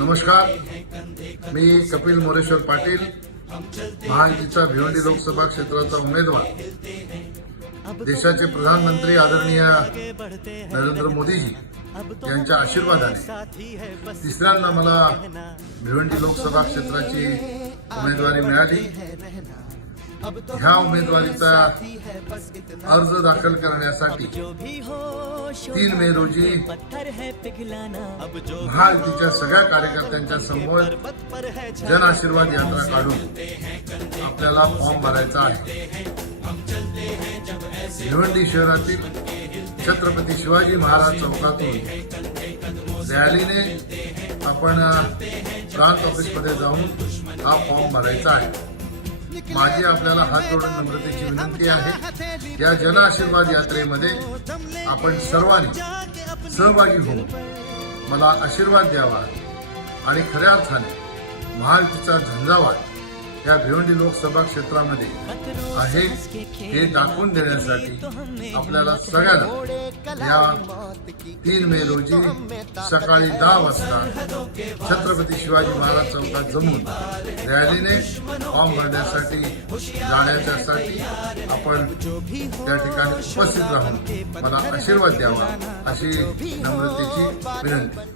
नमस्कार मी कपिल मोरेश्वर पाटील महायुतीचा भिवंडी लोकसभा क्षेत्राचा उमेदवार देशाचे प्रधानमंत्री आदरणीय नरेंद्र मोदीजी यांच्या आशीर्वादाने तिसऱ्यांदा मला भिवंडी लोकसभा क्षेत्राची उमेदवारी मिळाली ह्या उमेदवारीचा अर्ज दाखल करण्यासाठी तीन मे रोजी महायुतीच्या सगळ्या कार्यकर्त्यांच्या समोर आशीर्वाद यात्रा काढून आपल्याला फॉर्म भरायचा आहे भिवंडी शहरातील छत्रपती शिवाजी महाराज चौकातून रॅलीने आपण प्रांत ऑफिसमध्ये जाऊन हा फॉर्म भरायचा आहे माझी आपल्याला हात जोडून नम्रतेची विनंती आहे या आशीर्वाद यात्रेमध्ये आपण सर्वांनी सहभागी होऊन मला आशीर्वाद द्यावा आणि खऱ्या अर्थाने महायुतीचा झंझावात या भिवंडी लोकसभा क्षेत्रामध्ये आहे हे दाखवून देण्यासाठी आपल्याला सगळ्यांना या तीन रोजी सकाळी दहा वाजता छत्रपती शिवाजी महाराज चौकात जमून रॅलीने फॉर्म भरण्यासाठी जाण्यासाठी आपण त्या ठिकाणी उपस्थित राहून मला आशीर्वाद द्यावा अशी नम्रतेची विनंती